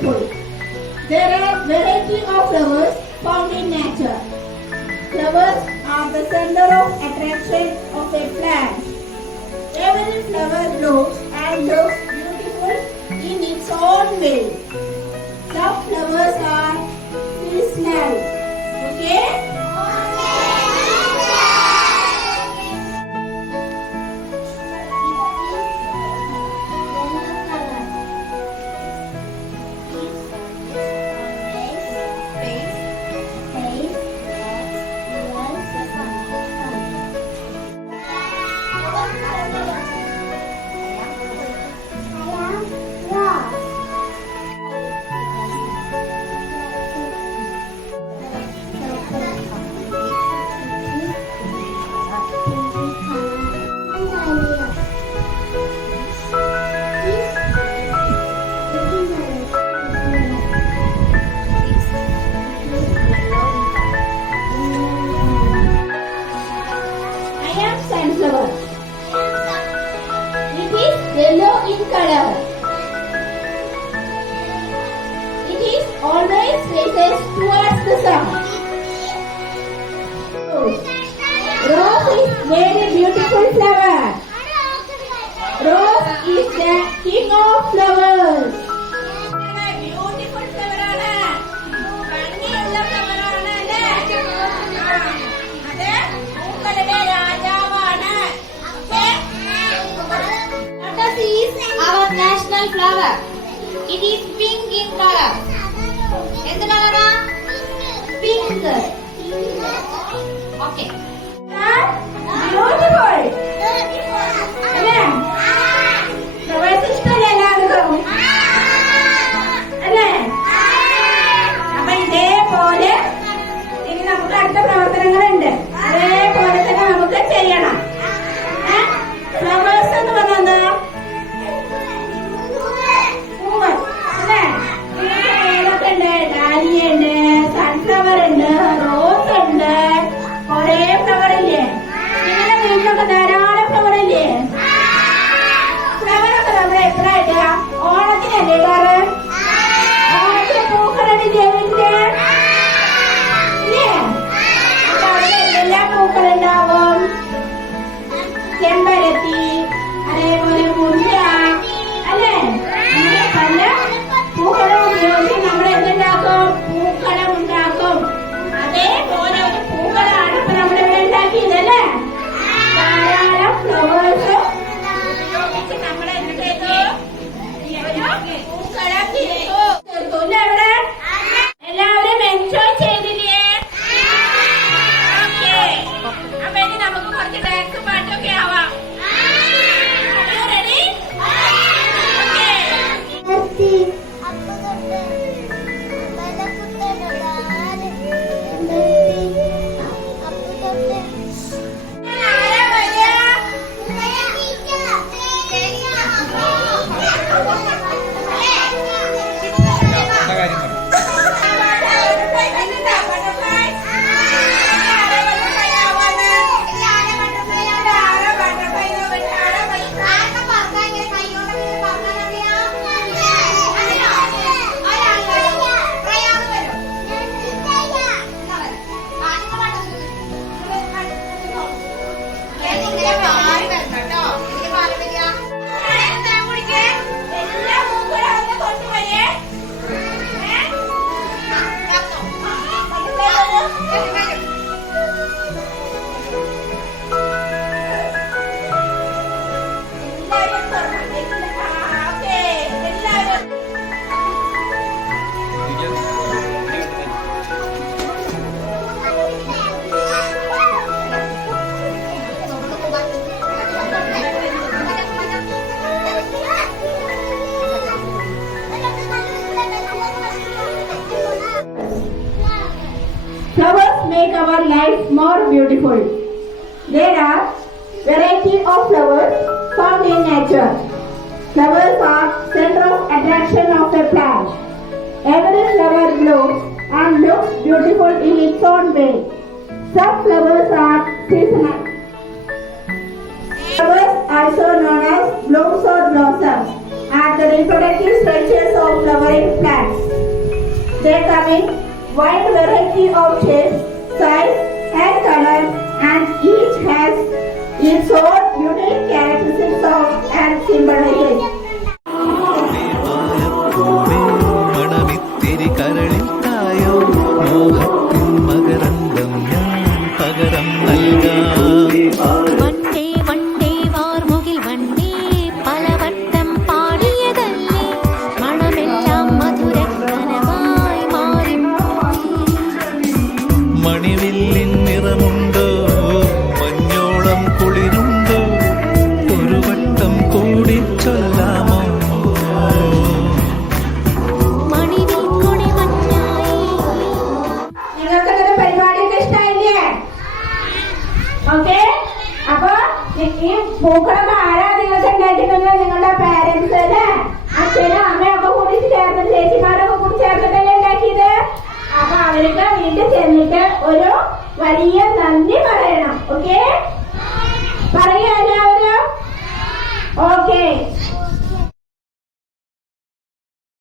beautiful. There are variety of flowers found in nature. Flowers are the center of attraction of a plant. Every flower blooms and looks beautiful in its own way. Some flowers are seasonal. Okay? Sunflower. It is yellow in color. It is always faces towards the sun. Rose is very beautiful flower. Rose is the king of flowers. Beautiful flower ആണ്. ഭംഗിയുള്ള flower ആണ് അല്ലേ? അതെ പൂക്കളുടെ രാജാവാണ്. Lotus is our national flower. It is pink in color. എന്ത് കളറാ? Pink. Okay. Beautiful. അല്ലേ? ഫ്ലവേഴ്സ് ഇഷ്ടമല്ലേ എല്ലാവർക്കും? അല്ലേ? അപ്പൊ ഇതേപോലെ ഇനി നമുക്ക് അടുത്ത പ്രവർത്തനങ്ങളുണ്ട്. അതേപോലെ തന്നെ നമുക്ക് ചെയ്യണം. ഫ്ലവേഴ്സ് എന്ന് പറഞ്ഞത് പൂവ് അല്ലേ? ഏതൊക്കെ ഉണ്ട്? ഡാലിയ ഉണ്ട്, സൺഫ്ലവർ ഉണ്ട്, റോസ് ഉണ്ട്, കൊറേ ഫ്ലവർ ഇല്ലേ? നിങ്ങളുടെ വീട്ടിലൊക്കെ ധാരാളം ഫ്ലവർ ഇല്ലേ? ഫ്ലവറൊക്കെ നമ്മൾ എപ്പോഴായിട്ടാ? ഓണത്തിനല്ലേ കാറ്? ഓണത്തിന് പൂക്കളില്ലേ വീട്ടില്? ഇല്ലേ? അപ്പൊ അവിടെ എന്തെല്ലാം പൂക്കളുണ്ടാവും? ചെമ്പരത്തി, അതേപോലെ മുല്ല, അല്ലേ? അങ്ങനെ പല പൂക്കളും ഉപയോഗിച്ച് നമ്മൾ എന്തുണ്ടാക്കും? പൂക്കളം ഉണ്ടാക്കും. അതേപോലെ ഒരു പൂക്കളാണ് ഇപ്പൊ നമ്മളിവിടെ ഉണ്ടാക്കിയത് അല്ലേ? ധാരാളം ഫ്ലവേഴ്സ് ഉപയോഗിച്ച് നമ്മൾ എന്ത് ചെയ്തു? ഒരു പൂക്കളം ചെയ്തു. എവിടെ? എല്ലാവരും എൻജോയ് ചെയ്തില്ലേ? ഓക്കേ. അപ്പൊ ഇനി നമുക്ക് കുറച്ച് ഡാൻസ് പാട്ടൊക്കെ ആവാം. Ready? Okay. Flowers make our life more beautiful. There are variety of flowers found in nature. Flowers are center of attraction of a plant. Every flower blooms and looks beautiful in its own way. Some flowers are seasonal. Flowers, also known as blooms or blossoms, are are the reproductive structures of flowering plants. They come in wide variety of shapes, size, and color, and each has its own unique characteristics of and symbolism. മണമിത്തിരി കരളിൽ തായോ മോഹത്തിൻ മകരന്തം ഞാൻ പകരം നൽകാം. വണ്ടേ വണ്ടേ വാർമുകിൽ വണ്ടേ പലവട്ടം പാടിയതല്ലേ മണമെല്ലാം മധുരക്കനമായി മാറി മണിവില്ലിൻ നിറമുണ്ടോ മഞ്ഞോളം കുളിരുണ്ടോ ഒരു വട്ടം കൂടി ചൊല്ലാമോ. മണിവീക്കൊടി മഞ്ഞായി. നിങ്ങൾക്ക് ഇങ്ങനെ പരിപാടിയൊക്കെ ഇഷ്ടമായില്ലേ? ഓക്കെ, അപ്പൊ ഈ പൂക്കളൊക്കെ ആരാ നിങ്ങൾക്ക് ഉണ്ടാക്കിയിട്ടുള്ളത്? നിങ്ങളുടെ പാരന്റ്സ് അല്ലേ? അച്ഛനും അമ്മയും ഒക്കെ കൂടി ചേർന്ന്, ചേച്ചിമാരൊക്കെ കൂടി ചേർന്നിട്ടല്ലേ ഉണ്ടാക്കിയത്? അപ്പൊ അവർക്ക് വീട്ടിൽ ചെന്നിട്ട് ഒരു വലിയ നന്ദി പറയണം. ഓക്കെ, പറയാ എല്ലാവരും? ഓക്കെ.